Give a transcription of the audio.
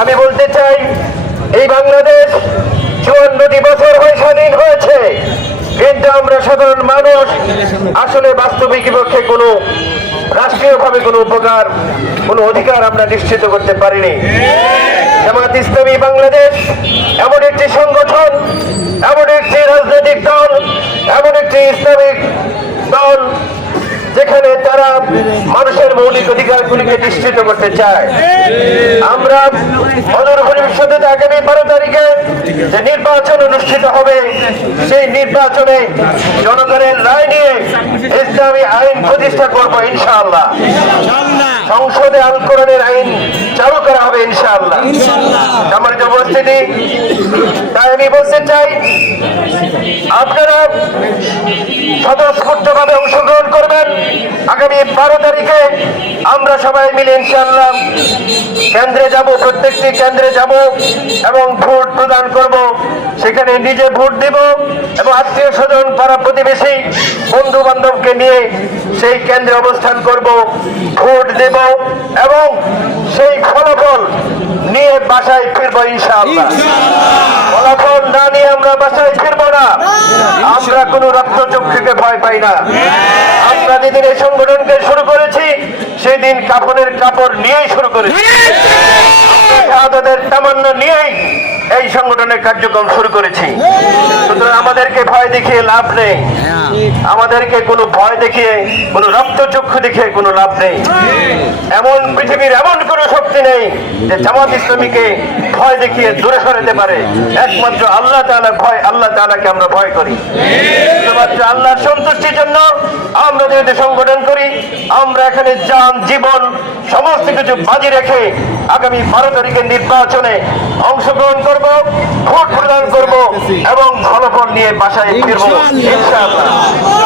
আমি বলতে চাই, এই বাংলাদেশ 54টি বছর হয়ে স্বাধীন হয়েছে, কিন্তু আমরা সাধারণ মানুষ আসলে বাস্তবিক পক্ষে কোনো রাষ্ট্রীয়ভাবে কোনো উপকার, কোনো অধিকার আমরা নিশ্চিত করতে পারিনি। জামাত ইসলামী বাংলাদেশ এমন একটি সংগঠন, এমন একটি রাজনৈতিক দল, এমন একটি ইসলামিক দল যেখানে তারা মানুষের মৌলিক অধিকারগুলিকে নিশ্চিত করতে চায়। আমরা অদূর ভবিষ্যতে আগামী 12 তারিখে যে নির্বাচন অনুষ্ঠিত হবে, সেই নির্বাচনে জনগণের রায় নিয়ে ইসলামী আইন প্রতিষ্ঠা করব ইনশাআল্লাহ। সংসদে আল কোরআনের আইন চালু করা হবে ইনশাআল্লাহ। সম্মানিত উপস্থিতি, তাই আমি বলতে চাই, আপনারা স্বতঃস্ফূর্তভাবে অংশগ্রহণ করবেন। আগামী 12 তারিখে আমরা সবাই মিলে ইনশাআল্লাহ কেন্দ্রে যাব, প্রত্যেকটি কেন্দ্রে যাব এবং ভোট প্রদান করব। সেখানে নিজে ভোট দেব এবং আত্মীয় স্বজন, পাড়া প্রতিবেশী, বন্ধু বান্ধবকে নিয়ে সেই কেন্দ্রে অবস্থান করব, ভোট দেব এবং সেই ফলাফল নিয়ে বাসায় ফিরবো ইনশাআল্লাহ। ফলাফল না নিয়ে আমরা বাসায় ফিরবো না। আমরা কোনো রক্তচক্ষুকে ভয় পাই না। আমরা যেদিন এই সংগঠনকে শুরু করেছি, সেদিন কাফনের কাপড় নিয়েই শুরু করেছি, শাহাদাতের তামান্না নিয়েই এই সংগঠনের কার্যক্রম শুরু করেছি। সুতরাং আমাদেরকে ভয় দেখিয়ে লাভ নেই, আমাদেরকে কোনো ভয় দেখিয়ে, কোনো রক্তচক্ষু দেখিয়ে কোনো লাভ নেই। এমন পৃথিবীর এমন কোনো শক্তি নেই যে জামাত ইসলামীকে ভয় দেখিয়ে দূরে সরাতে পারে। একমাত্র আল্লাহ তাআলা ভয়, আল্লাহ তাআলাকে আমরা ভয় করি। শুধুমাত্র আল্লাহর সন্তুষ্টির জন্য আমরা যেহেতু সংগঠন করি, আমরা এখানে জান, জীবন, সমস্ত কিছু বাজি রেখে আগামী 12 তারিখের নির্বাচনে অংশগ্রহণ করব, ভোট প্রদান করব এবং ফলাফল নিয়ে বাসায় ফিরব ইনশাআল্লাহ।